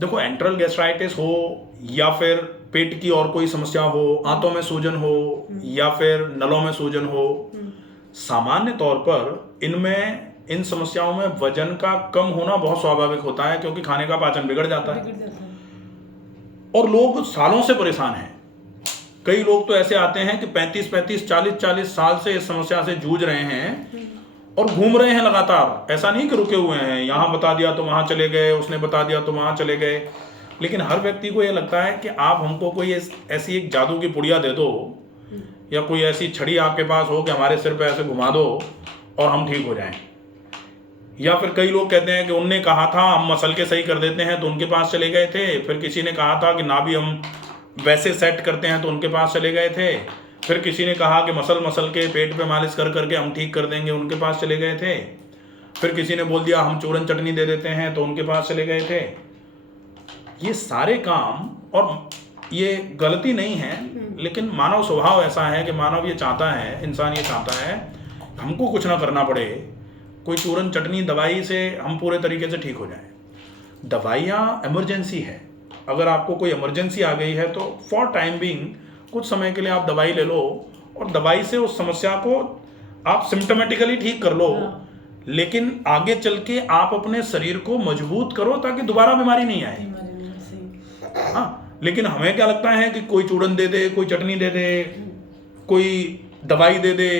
देखो, enteral gastritis हो या फिर पेट की और कोई समस्या हो, आंतों में सूजन हो या फिर नलों में सूजन हो, सामान्य तौर पर इनमें इन समस्याओं में वजन का कम होना बहुत स्वाभाविक होता है, क्योंकि खाने का पाचन बिगड़ जाता है और लोग सालों से परेशान हैं। कई लोग तो ऐसे आते हैं कि 35-35, 40-40 साल से इस समस्या से जूझ रहे हैं और घूम रहे हैं लगातार। ऐसा नहीं कि रुके हुए हैं, यहाँ बता दिया तो वहाँ चले गए, उसने बता दिया तो वहाँ चले गए। लेकिन हर व्यक्ति को ये लगता है कि आप हमको कोई ऐसी एक जादू की पुड़िया दे दो या कोई ऐसी छड़ी आपके पास हो कि हमारे सिर पे ऐसे घुमा दो और हम ठीक हो जाएं। या फिर कई लोग कहते हैं कि उनने कहा था हम मसल के सही कर देते हैं तो उनके पास चले गए थे, फिर किसी ने कहा था कि ना भी हम वैसे सेट करते हैं तो उनके पास चले गए थे, फिर किसी ने कहा कि मसल के पेट पे मालिश कर करके हम ठीक कर देंगे, उनके पास चले गए थे, फिर किसी ने बोल दिया हम चूरन चटनी दे देते हैं तो उनके पास चले गए थे। ये सारे काम, और ये गलती नहीं है, लेकिन मानव स्वभाव ऐसा है कि मानव ये चाहता है, इंसान ये चाहता है हमको कुछ ना करना पड़े, कोई चूरन चटनी दवाई से हम पूरे तरीके से ठीक हो जाए। दवाइयाँ इमरजेंसी है, अगर आपको कोई इमरजेंसी आ गई है तो फॉर टाइम बीइंग कुछ समय के लिए आप दवाई ले लो और दवाई से उस समस्या को आप सिम्टोमेटिकली ठीक कर लो, लेकिन आगे चल के आप अपने शरीर को मजबूत करो ताकि दोबारा बीमारी नहीं आए। हाँ, लेकिन हमें क्या लगता है कि कोई चूरन दे दे, कोई चटनी दे दे, कोई दवाई दे दे,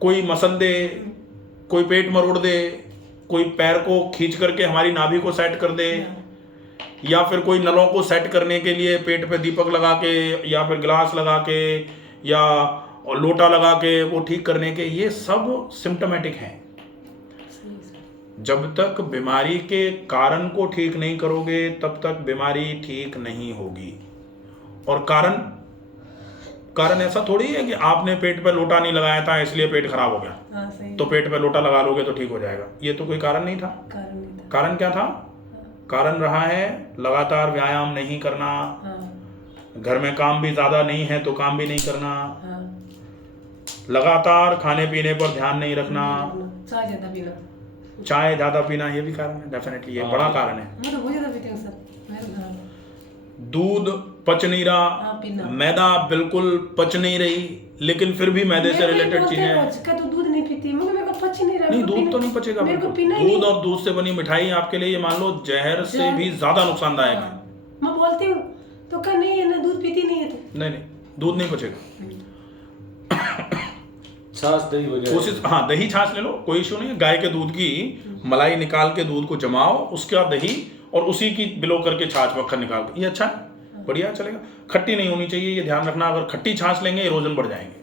कोई मसल दे, कोई पेट मरोड़ दे, कोई पैर को खींच करके हमारी नाभि को सेट कर दे, या फिर कोई नलों को सेट करने के लिए पेट पे दीपक लगा के या फिर गिलास लगा के या लोटा लगा के वो ठीक करने के, ये सब सिम्टोमेटिक हैं। जब तक बीमारी के कारण को ठीक नहीं करोगे तब तक बीमारी ठीक नहीं होगी। और कारण ऐसा थोड़ी है कि आपने पेट पे लोटा नहीं लगाया था इसलिए पेट खराब हो गया, तो पेट पे लोटा लगा लोगे तो ठीक हो जाएगा। ये तो कोई कारण नहीं था। कारण क्या था? कारण रहा है लगातार व्यायाम नहीं करना, घर में काम भी ज़्यादा नहीं है तो काम भी नहीं करना, लगातार खाने पीने पर ध्यान नहीं रखना, चाय ज़्यादा पीना, ये भी कारण है। डेफिनेटली ये बड़ा कारण है। दूध पच नहीं रहा, मैदा बिल्कुल पच नहीं रही, लेकिन फिर भी मैदे से रिलेटेड चीजें। दूध नहीं पीती, नहीं, दूध तो नहीं पचेगा। दूध और दूध से बनी मिठाई आपके लिए ये मान लो जहर से भी ज्यादा नुकसानदायक है। मैं बोलती हूँ तो क्या नहीं है ना, दूध पीती नहीं है तो नहीं, दूध नहीं पचेगा। छाछ दही वगैरह कोशिश, हाँ दही छाछ ले लो, कोई इशू नहीं है। गाय के दूध की मलाई निकाल के दूध को जमाओ, उसके बाद दही और उसी की बिलो करके छाछ मक्खन निकाल के, ये अच्छा है, बढ़िया चलेगा। खट्टी नहीं होनी चाहिए, ये ध्यान रखना। अगर खट्टी छाछ लेंगे इरोजन बढ़ जाएंगे,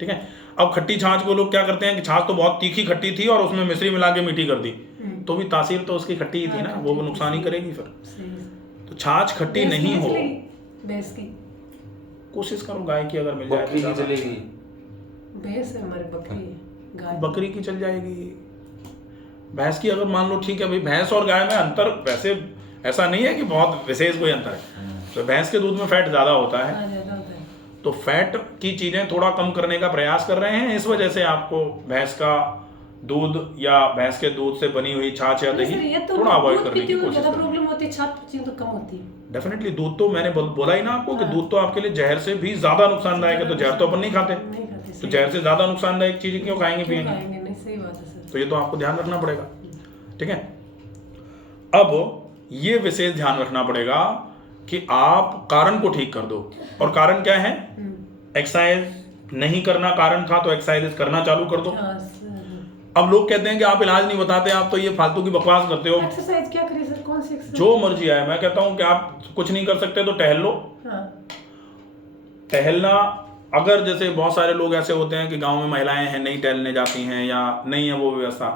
ठीक है। अब खट्टी छाछ को लोग क्या करते हैं कि छाछ तो बहुत तीखी खट्टी थी और उसमें मिश्री मिला के मीठी कर दी, तो भी तासीर तो उसकी खट्टी ही थी ना, वो नुकसान ही करेगी फिर। तो छाछ खट्टी नहीं हो, भैंस की कोशिश करो गाय की अगर मिल जाए बकरी की चलेगी। भैंस है हमारी, बकरी है, गाय बकरी की चल जाएगी। भैंस की अगर मान लो ठीक है भाई, भैंस और गाय में अंतर वैसे ऐसा नहीं है कि बहुत विशेष कोई अंतर है। तो भैंस के दूध में फैट ज़्यादा होता है, तो फैट की चीज़ें थोड़ा कम करने का प्रयास कर रहे हैं, इस वजह से आपको भैंस का दूध या भैंस के दूध से बनी हुई छाछ या दही थोड़ा अवॉइड करने की कोशिश करें। प्रॉब्लम होती है, छाछ तो कम होती है। डेफिनेटली दूध तो मैंने बोला ही ना आपको कि दूध तो आपके लिए जहर से भी ज़्यादा नुकसानदायक है, तो जहर तो अपन नहीं खाते, तो जहर से ज़्यादा नुकसानदायक चीज़ें क्यों खाएंगे पिएंगे? सही बात है सर। तो ये तो आपको ध्यान रखना पड़ेगा, ठीक है। अब ये विशेष ध्यान रखना पड़ेगा कि आप कारण को ठीक कर दो। और कारण क्या है? एक्सरसाइज नहीं करना कारण था, तो एक्सरसाइज करना चालू कर दो। अब लोग कहते हैं कि आप इलाज नहीं बताते, आप तो ये फालतू की बकवास करते हो। एक्सरसाइज क्या करें सर? कौन सी एक्सरसाइज? जो मर्जी आए। मैं कहता हूं कि आप कुछ नहीं कर सकते तो टहल लो। टहलना, अगर जैसे बहुत सारे लोग ऐसे होते हैं कि गांव में महिलाएं हैं नहीं टहलने जाती हैं या नहीं है वो व्यवस्था,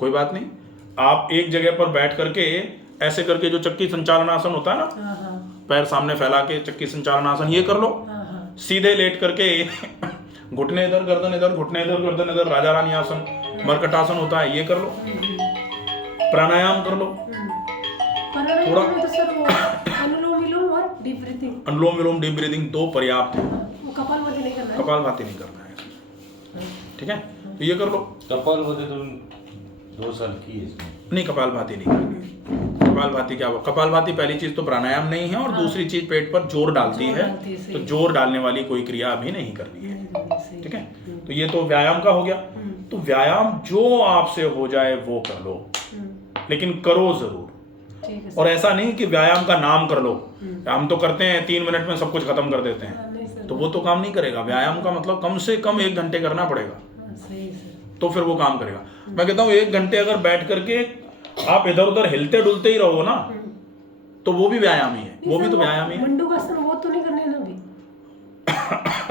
कोई बात नहीं, आप एक जगह पर बैठ करके ऐसे करके जो चक्की संचालन आसन होता है ना, पैर सामने फैला के चक्की संचालन आसन, ये कर लो। सीधे लेट करके घुटने इधर गर्दन इधर, घुटने इधर गर्दन इधर, राजा रानी आसन, मरकट आसन होता है, ये कर लो। प्राणायाम कर लो थोड़ा। अनुलोम विलोम डीप ब्रीदिंग 2 पर्याप्त है, कपालभाति नहीं करना है। कपालभाति नहीं करना है, ठीक है, तो ये कर लो। कपालभाति तो 2 साल की है इसमें। नहीं, कपालभाति नहीं करनी है। कपालभाति क्या हुआ? कपालभाति पहली चीज तो प्राणायाम नहीं है, और दूसरी चीज पेट पर जोर डालती जोर है, डालती है, सही। तो जोर डालने वाली कोई क्रिया अभी नहीं करनी है। नहीं करनी, सही। ठीक है, तो ये तो व्यायाम का हो गया। तो व्यायाम जो आपसे हो जाए वो कर लो, लेकिन करो जरूर। ठीक है और ऐसा नहीं कि व्यायाम का नाम कर लो, हम तो करते हैं 3 मिनट में सब कुछ खत्म कर देते हैं, नहीं सर, तो वो तो काम नहीं करेगा। व्यायाम का मतलब कम से कम 1 घंटे करना पड़ेगा, सही सर। तो फिर वो काम करेगा। मैं कहता हूँ 1 घंटे अगर बैठ करके आप इधर उधर हिलते डुलते ही रहो ना, तो वो भी व्यायाम ही है, वो भी तो व्यायाम ही है। मंडूकासन वो तो नहीं करने ना अभी?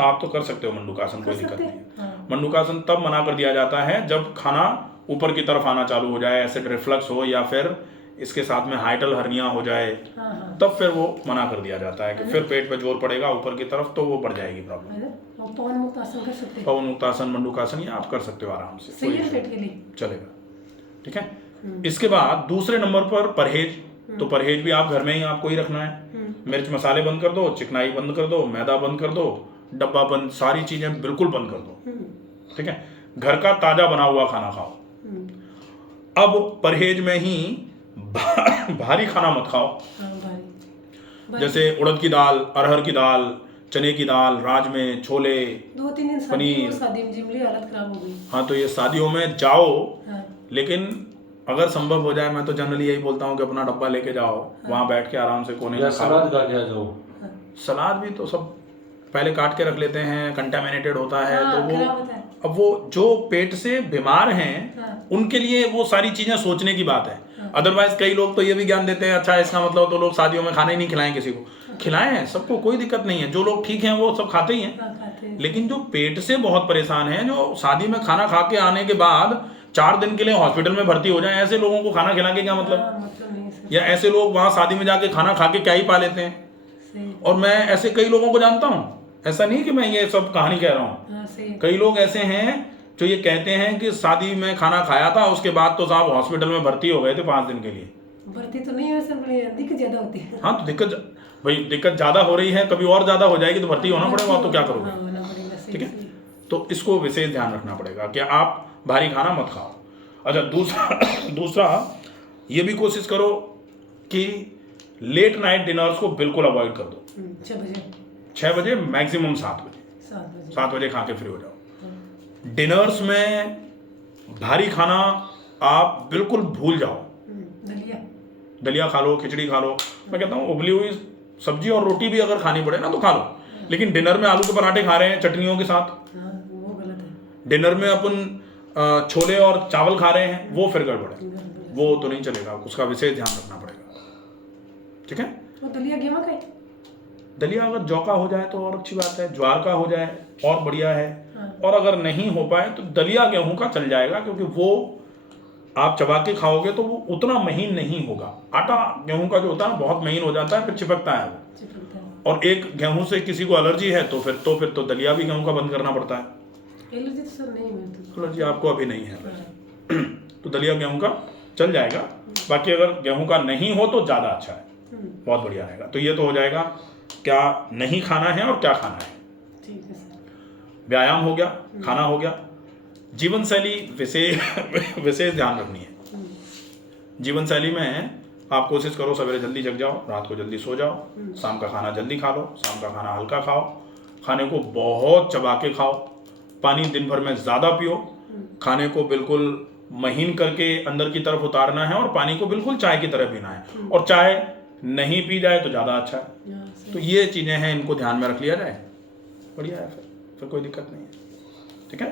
आप तो कर सकते हो मंडूकासन, कोई कर दिक्कत सकते नहीं हैं, है। हाँ। मंडूकासन तब मना कर दिया जाता है जब खाना ऊपर की तरफ आना चालू हो जाए, एसिड रिफ्लक्स हो, या फिर इसके साथ में हाइटल हर्निया हो जाए, हाँ। तब फिर वो मना कर दिया जाता है कि फिर पेट पे जोर पड़ेगा ऊपर की तरफ, तो वो बढ़ जाएगी प्रॉब्लम। है ना? और पवन मुक्त आसन कर सकते हैं, पवन मुक्तासन, मंडूकासन, ये आप कर सकते हो आराम से, सही है पेट के लिए। चलेगा। ठीक है, इसके बाद दूसरे नंबर पर परहेज। तो परहेज भी आप घर में ही आपको ही रखना है। मिर्च मसाले बंद कर दो, चिकनाई बंद कर दो, मैदा बंद कर दो, डब्बा बंद, सारी चीजें बिल्कुल बंद कर दो। ठीक है, घर का ताजा बना हुआ खाना खाओ। अब परहेज में ही भारी खाना मत खाओ, हाँ, भारी। जैसे उड़द की दाल, अरहर की दाल, चने की दाल, राजमे, छोले, 2-3 दिन पनीर। शादी में जिमली हालत खराब हो गई। हाँ, तो ये शादियों में जाओ, हाँ, लेकिन अगर संभव हो जाए, मैं तो जनरली यही बोलता हूँ कि अपना डब्बा लेके जाओ, वहाँ बैठ के आराम से कोने या में खा लो। सलाद का क्या जो सलाद भी तो सब पहले काट के रख लेते हैं, कंटामिनेटेड होता है, हाँ, तो वो खराब होता है। अब वो जो पेट से बीमार हैं हाँ। उनके लिए वो सारी चीजें सोचने की बात है। अदरवाइज कई लोग तो ये भी ज्ञान देते हैं, अच्छा इसका मतलब तो लोग शादियों में खाना ही नहीं खिलाएं किसी को। खिलाएं हैं सबको, कोई दिक्कत नहीं है, जो लोग ठीक हैं वो सब खाते ही हैं। हाँ, खाते हैं। लेकिन जो पेट से बहुत परेशान हैं, जो शादी में खाना खा के आने के बाद 4 दिन के लिए हॉस्पिटल में भर्ती हो जाए, ऐसे लोगों को खाना खिला के क्या मतलब? हाँ, मतलब नहीं सर, या ऐसे लोग वहां शादी में जाके खाना खा के क्या ही पा लेते हैं। सही। और मैं ऐसे कई लोगों को जानता हूँ, ऐसा नहीं कि मैं ये सब कहानी कह रहा हूँ। हाँ, सही है। कई लोग ऐसे हैं जो ये कहते हैं कि शादी में खाना खाया था, उसके बाद तो साहब हॉस्पिटल में भर्ती हो गए थे 5 दिन के लिए। भर्ती तो नहीं है सर, दिक्कत ज्यादा होती है। हाँ, तो दिक्कत ज्यादा हो रही है, कभी और ज्यादा हो जाएगी तो भर्ती होना पड़ेगा, तो क्या करोगे? हाँ, होना पड़ेगा, सही, ठीक है, सही। तो इसको विशेष ध्यान रखना पड़ेगा कि आप भारी खाना मत खाओ। अच्छा, दूसरा ये भी कोशिश करो कि लेट नाइट डिनर्स को बिल्कुल अवॉइड कर दो। 6 बजे, 6 बजे मैक्सिमम 7 बजे, 7 बजे। 7 बजे खा के फ्री हो जाओ। डिनर्स में भारी खाना आप बिल्कुल भूल जाओ। दलिया खा लो, खिचड़ी खा लो, मैं कहता हूँ उबली हुई सब्जी और रोटी भी अगर खानी पड़े ना तो खा लो, लेकिन डिनर में आलू के पराठे खा रहे हैं चटनियों के साथ, हाँ, वो गलत है। डिनर में अपन छोले और चावल खा रहे हैं, वो फिर गड़बड़ है, वो तो नहीं चलेगा, उसका विशेष ध्यान रखना पड़ेगा। ठीक है, वो दलिया गेहूं का है। दलिया अगर जौ का हो जाए तो और अच्छी बात है, ज्वार का हो जाए और बढ़िया है। हाँ। और अगर नहीं हो पाए तो दलिया गेहूं का चल जाएगा, क्योंकि वो आप चबा के खाओगे तो वो उतना महीन नहीं होगा। आटा गेहूं का जो होता है ना बहुत महीन हो जाता है, फिर चिपकता है वो। चिपकता है। और एक गेहूं से किसी को एलर्जी है तो फिर तो दलिया भी गेहूं का बंद करना पड़ता है। एलर्जी तो सर नहीं है तो। एलर्जी आपको अभी नहीं है, हाँ। तो दलिया गेहूं का चल जाएगा। बाकी अगर गेहूं का नहीं हो तो ज़्यादा अच्छा है, बहुत बढ़िया रहेगा। तो ये तो हो जाएगा क्या नहीं खाना है और क्या खाना है। ठीक है सर। व्यायाम हो गया, खाना हो गया, जीवन शैली विशेष ध्यान रखनी है। जीवन शैली में आप कोशिश करो सवेरे जल्दी जग जाओ, रात को जल्दी सो जाओ, शाम का खाना जल्दी खा लो, शाम का खाना हल्का खाओ, खाने को बहुत चबा के खाओ, पानी दिन भर में ज़्यादा पियो, खाने को बिल्कुल महीन करके अंदर की तरफ उतारना है और पानी को बिल्कुल चाय की तरह पीना है। और चाय नहीं पी जाए तो ज़्यादा अच्छा है। हाँ, सही। तो ये चीज़ें हैं, इनको ध्यान में रख लिया जाए, बढ़िया है, फिर कोई दिक्कत नहीं है। ठीक है।